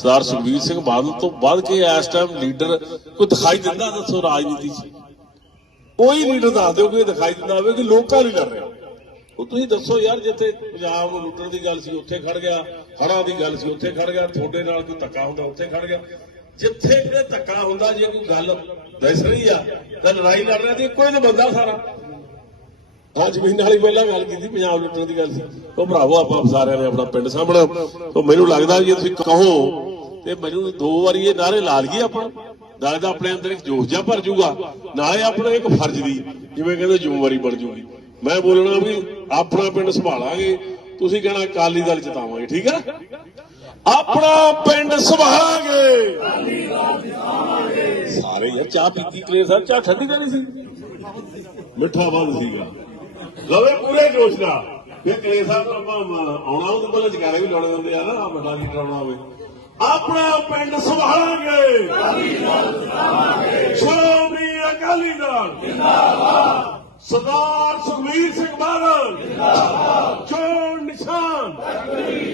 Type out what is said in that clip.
ਸਰਦਾਰ ਸੁਖਬੀਰ ਸਿੰਘ ਬਾਦਲ ਤੋਂ ਵੱਧ ਕੇ ਇਸ ਟਾਈਮ ਲੀਡਰ ਕੋਈ ਦਿਖਾਈ ਦਿੰਦਾ ਦੱਸੋ ਰਾਜਨੀਤੀ 'ਚ? ਕੋਈ ਲੀਡਰ ਦੱਸ ਦਿਓ ਕਿ ਦਿਖਾਈ ਦਿੰਦਾ ਹੋਵੇ ਕਿ ਲੋਕਾਂ ਲਈ ਲੜ ਰਿਹਾ। ਉਹ ਤੁਸੀਂ ਦੱਸੋ ਯਾਰ, ਜਿੱਥੇ ਪੰਜਾਬ ਨੂੰ ਲੁੱਟਣ ਦੀ ਗੱਲ ਸੀ, ਉੱਥੇ ਖੜ ਗਿਆ, ਹੜ੍ਹਾਂ ਦੀ ਗੱਲ ਸੀ, ਉੱਥੇ ਖੜ ਗਿਆ, ਤੁਹਾਡੇ ਨਾਲ ਕੋਈ ਧੱਕਾ ਹੁੰਦਾ, ਉੱਥੇ ਖੜ ਗਿਆ। ਜਿੱਥੇ ਕਿਤੇ ਧੱਕਾ ਹੁੰਦਾ, ਜੇ ਕੋਈ ਗੱਲ ਦਿਸ ਰਹੀ ਆ, ਤਾਂ ਲੜਾਈ ਲੜ ਰਿਹਾ ਤੇ ਕੋਈ ਨਾ ਬੰਦਾ ਸਾਰਾ। ਹਾਂ ਜ਼ਮੀਨ ਵਾਲੀ ਪਹਿਲਾਂ ਗੱਲ ਕੀਤੀ, ਪੰਜਾਬ ਲੁੱਟਣ ਦੀ ਗੱਲ ਸੀ। ਉਹ ਭਰਾਵੋ, ਆਪਾਂ ਸਾਰਿਆਂ ਨੇ ਆਪਣਾ ਪਿੰਡ ਸਾਹਮਣਾ ਉਹ ਮੈਨੂੰ ਲੱਗਦਾ ਜੇ ਤੁਸੀਂ ਕਹੋ, ਤੇ ਮੈਨੂੰ ਦੋ ਵਾਰੀ ਇਹ ਨਾਰੇ ਲਾ ਲਈਏ ਆਪਾਂ। ਨਾਲੇ ਤਾਂ ਆਪਣੇ ਅੰਦਰ ਇੱਕ ਜੋਸ਼ ਜਿਹਾ ਭਰ ਜਾਊਗਾ ਨਾਲੇ ਆਪਣਾ ਇੱਕ ਫਰਜ਼ ਦੀ ਜਿਵੇਂ ਕਹਿੰਦੇ ਜ਼ਿੰਮੇਵਾਰੀ ਬਣ ਜੂਗੀ। ਮੈਂ ਬੋਲਣਾ ਵੀ ਆਪਣਾ ਪਿੰਡ ਸੰਭਾਲਾਂਗੇ, ਤੁਸੀਂ ਕਹਿਣਾ ਅਕਾਲੀ ਦਲ ਜਿਤਾਵਾਂਗੇ, ਠੀਕ ਹੈ? ਆਪਣਾ ਪਿੰਡ ਸੰਭਾਲਾਂਗੇ। ਸਾਰੇ ਯਾਰ ਚਾਹ ਪੀਤੀ, ਕਲੇਰ ਸਾਹਿਬ, ਚਾਹ ਠੰਡੀ ਤਾਂ ਨਹੀਂ ਸੀ? ਮਿੱਠਾ ਬੰਦ ਸੀਗਾ। ਲਵੇ ਪੂਰੇ ਜੋਸ਼ ਨਾਲ। ਫਿਰ ਕਲੇਸਾ ਤੋਂ ਆਉਣਾ ਉਹਦੇ ਕੋਲ, ਜਗਾਰੇ ਵੀ ਲਾਉਣੇ ਹੁੰਦੇ ਆ ਨਾ ਵੱਡਾ ਲੀਡਰ ਆਉਣਾ ਹੋਵੇ। ਆਪਣਾ ਪਿੰਡ ਸੰਭਾਲਾਂਗੇ। ਅਕਾਲੀ ਦਲ ਜਿੰਦਾਬਾਦ ਸ਼੍ਰੋਮਣੀ ਅਕਾਲੀ ਦਲ। ਜਿੰਦਾਬਾਦ ਸਰਦਾਰ ਸੁਖਵੀਰ ਸਿੰਘ ਬਾਦਲ। ਜਿੰਦਾਬਾਦ ਚੋਣ ਨਿਸ਼ਾਨ। ਤਕਬੀਰ